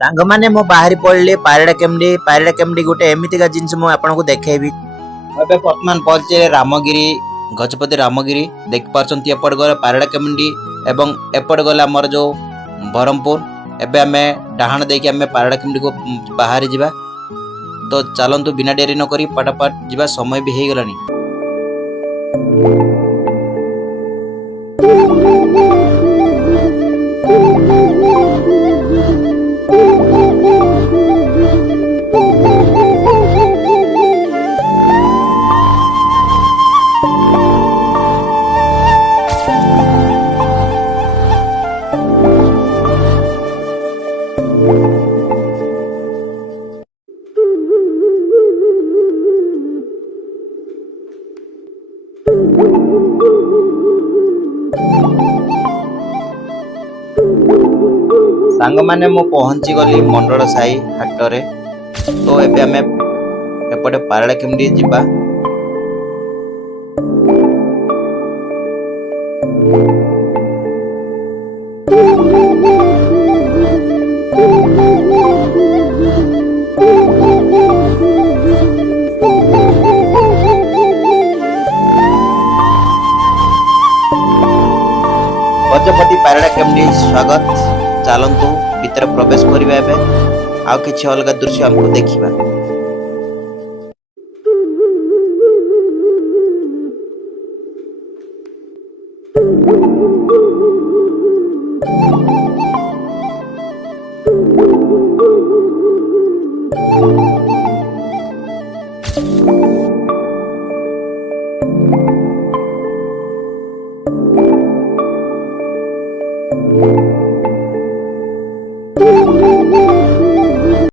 सांग माने मो बाहरी पड़ले पायराडा केमडी गोटे एमितिका जिनस मु आपनको देखेबी। एबे वर्तमान पहुंचे रामगिरी गजपति रामगिरी देख पारछंती एपट गले पायराडा केमडी एवं एपट गले हमर जो बरहमपुर एबे हमें डाहाण देके हमें पायराडा केमडी को बाहरी जिबा। तो चलंतु बिना डेरी न करी पटापट जिबा समय भी हे गलानी। सांग माने मो पहुंची गली मंडल साई हाटरे। तो एबे हमें एपटे पायराडा केमडी जिबा। गजपति पायराडा केमडी स्वागत। चलंतु भीतर प्रवेश करिबा एबे आउ किछि अलग दृश्य हमको देखिबा।